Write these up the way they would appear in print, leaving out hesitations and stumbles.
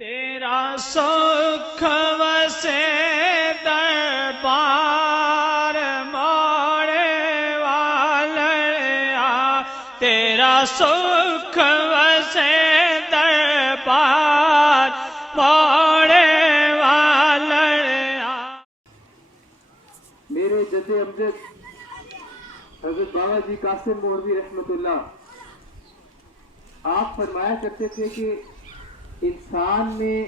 تیرا سکھ وسے دربار موڑے والیا، تیرا سکھ وسے دربار موڑے والیا۔ میرے جد امجد حضرت بابا جی قاسم مولوی رحمۃ اللہ آپ فرمایا کرتے تھے کہ انسان میں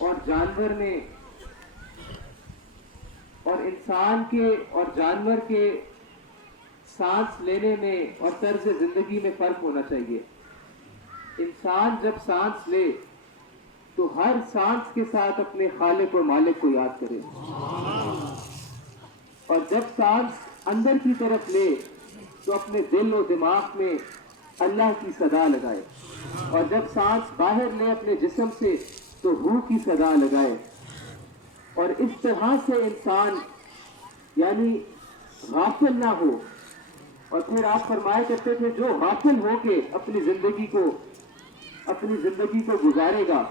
اور جانور میں اور انسان کے اور جانور کے سانس لینے میں اور طرز زندگی میں فرق ہونا چاہیے۔ انسان جب سانس لے تو ہر سانس کے ساتھ اپنے خالق و مالک کو یاد کرے، اور جب سانس اندر کی طرف لے تو اپنے دل و دماغ میں اللہ کی صدا لگائے، اور جب سانس باہر لے اپنے جسم سے تو روح کی صدا لگائے، اور اس طرح سے انسان یعنی غافل نہ ہو۔ اور پھر آپ فرمایا کرتے تھے جو غافل ہو کے اپنی زندگی کو گزارے گا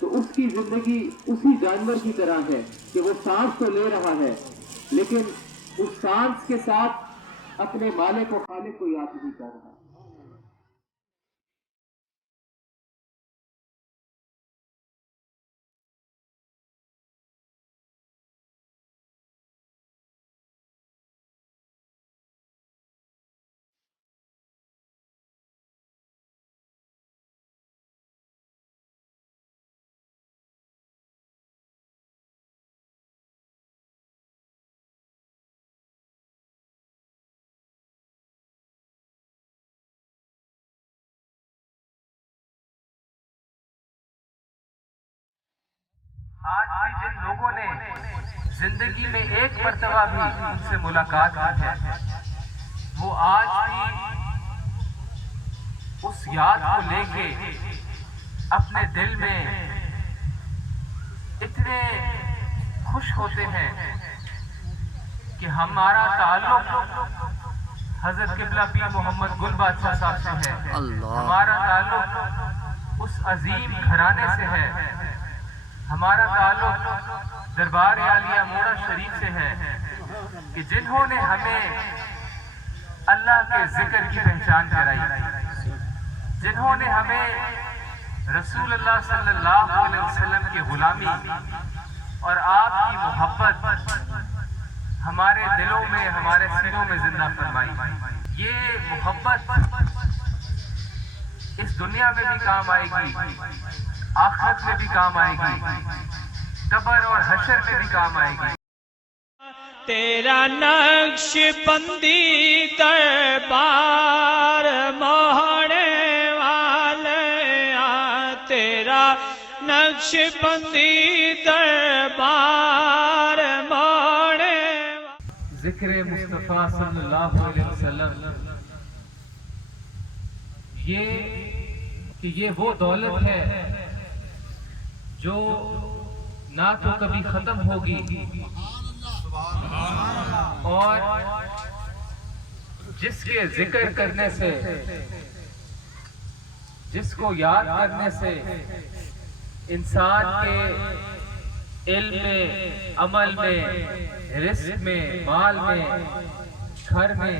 تو اس کی زندگی اسی جانور کی طرح ہے کہ وہ سانس تو لے رہا ہے لیکن اس سانس کے ساتھ اپنے مالک و خالق کو یاد نہیں کر رہا۔ آج بھی جن لوگوں نے زندگی میں ایک مرتبہ بھی ان سے ملاقات کی ہے وہ آج بھی اس یاد کو لے کے اپنے دل میں اتنے خوش ہوتے ہیں کہ ہمارا تعلق حضرت قبلہ پیر محمد گل بادشاہ صاحب سے ہے، ہمارا تعلق اس عظیم گھرانے سے ہے، ہمارا تعلق دربار عالیہ موڑا شریف سے ہے کہ جنہوں نے ہمیں اللہ کے ذکر کی پہچان کرائی، جنہوں نے ہمیں رسول اللہ صلی اللہ علیہ وسلم کی غلامی اور آپ کی محبت ہمارے دلوں میں ہمارے سینوں میں زندہ فرمائی۔ یہ محبت اس دنیا میں بھی کام آئے گی، آخرت میں بھی کام آئے گی، قبر اور حشر میں بھی کام آئے گی۔ تیرا نقش بندی دربار موڑے والیا، تیرا نقش بندی دربار موڑے۔ ذکر مصطفیٰ صلی اللہ علیہ وسلم یہ وہ دولت ہے جو نہ تو کبھی ختم ہوگی اور جس کے ذکر کرنے سے، جس کو یاد کرنے سے انسان کے علم میں، عمل میں، رزق میں، مال میں، گھر میں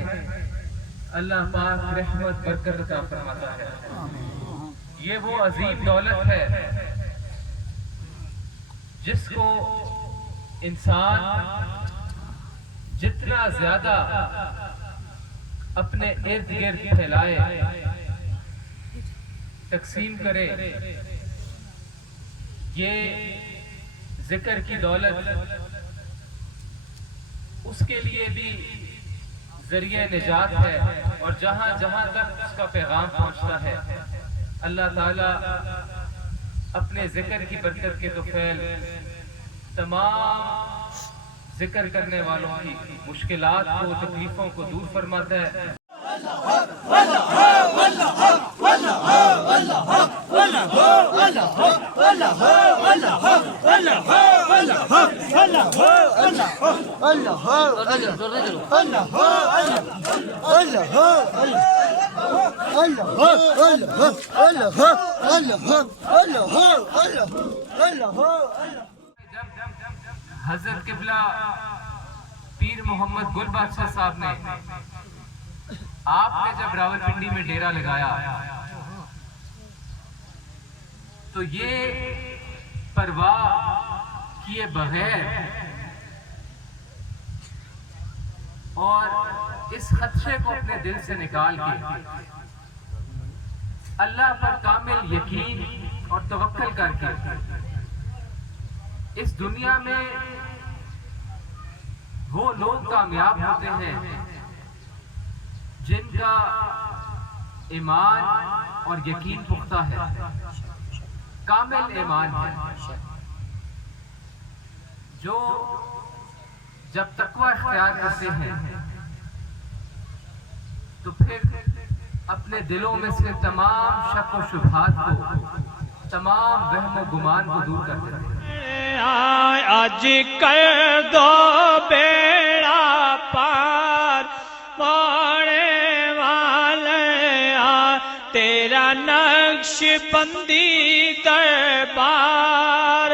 اللہ پاک رحمت برکت عطا فرماتا ہے۔ یہ وہ عظیم دولت ہے جس کو انسان جتنا زیادہ اپنے ارد گرد پھیلائے، تقسیم کرے، یہ ذکر کی دولت اس کے لیے بھی ذریعہ نجات ہے، اور جہاں جہاں تک اس کا پیغام پہنچتا ہے اللہ تعالیٰ اپنے ذکر کی برکت کے طفیل تمام ذکر کرنے والوں کی مشکلات کو، تکلیفوں کو دور فرماتا ہے۔ حضرت قبلہ پیر محمد گل بادشاہ صاحب نے آپ نے جب راولپنڈی میں ڈیرا لگایا تو یہ پرواہ کیے بغیر اور اس خدشے کو اپنے دل سے نکال کے اللہ پر کامل یقین اور توکل کر کے اس دنیا میں وہ لوگ کامیاب ہوتے ہیں جن کا ایمان اور یقین پختہ ہے، کامل ایمان ہے، جو جب تقوی اختیار کرتے ہیں تو پھر اپنے دلوں میں سے تمام شک و شبہات کو، تمام وہم و گمان کو دور کر دیتے ہیں۔ آج کر دو بیڑا پار پانے والے تیرا نقش بندی دربار